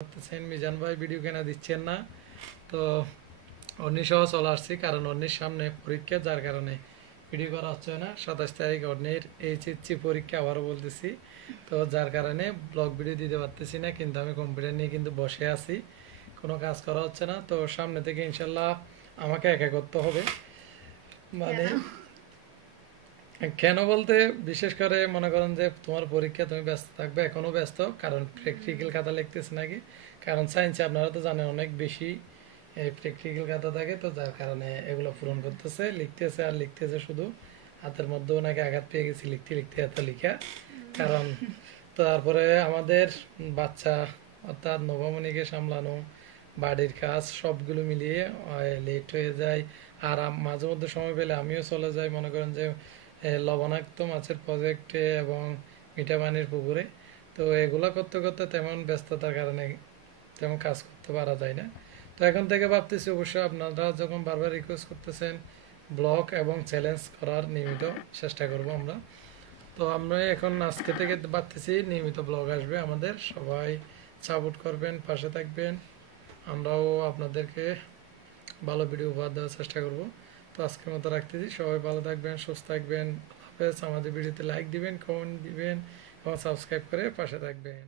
করতেছেন মিজান ভাই ভিডিও কেনা দিচ্ছেন না। তো সহ চলে আসছি, কারণ সামনে পরীক্ষা, যার কারণে ভিডিও করা হচ্ছে না। 27 তারিখ এইচএসসি পরীক্ষা, আবারও বলতেছি। তো যার কারণে ব্লগ ভিডিও দিতে পারতেছি না, কিন্তু আমি কম্পিউটার নিয়ে কিন্তু বসে আছি, কোনো কাজ করা হচ্ছে না। তো সামনে থেকে ইনশাল্লাহ আমাকে একা করতে হবে। মানে কেন বলতে, বিশেষ করে মনে করেন যে তোমার পরীক্ষা, তুমি ব্যস্ত থাকবে, এখনো ব্যস্ত, কারণ প্র্যাকটিক্যাল খাতা লিখতেছে নাকি। কারণ সায়েন্সে আপনারা তো জানেন অনেক বেশি প্র্যাকটিক্যাল খাতা থাকে, তো যার কারণে এগুলো পূরণ করতেছে, লিখতেছে আর লিখতেছে, শুধু হাতের মধ্যেও নাকি আঘাত পেয়ে গেছি লিখতে লিখতে এত লিখা। কারণ তারপরে আমাদের বাচ্চা অর্থাৎ নবমণিকে সামলানো, বাড়ির কাজ সবগুলো মিলিয়ে লেট হয়ে যায়। আর মাঝে মধ্যে সময় পেলে আমিও চলে যাই, মনে করেন যে লবণাক্ত মাছের প্রজেক্টে এবং মিঠা পানির পুকুরে। তো এগুলো করতে করতে তেমন ব্যস্ততার কারণে তেমন কাজ করতে পারা যায় না। তো এখন থেকে ভাবতেছি, অবশ্য আপনারা যখন বারবার রিকোয়েস্ট করতেছেন, ব্লগ এবং চ্যালেঞ্জ করার নিয়মিত চেষ্টা করব আমরা। তো আমরা এখন আজকে থেকে ভাবতেছি নিয়মিত ব্লগ আসবে আমাদের, সবাই সাপোর্ট করবেন, পাশে থাকবেন, আমরাও আপনাদেরকে ভালো ভিডিও উপহার দেওয়ার চেষ্টা করব। তো আজকের মতো রাখতেছি, সবাই ভালো থাকবেন, সুস্থ থাকবেন। আল্লাহ হাফেজ। আমাদের ভিডিওতে লাইক দিবেন, কমেন্ট দিবেন এবং সাবস্ক্রাইব করে পাশে থাকবেন।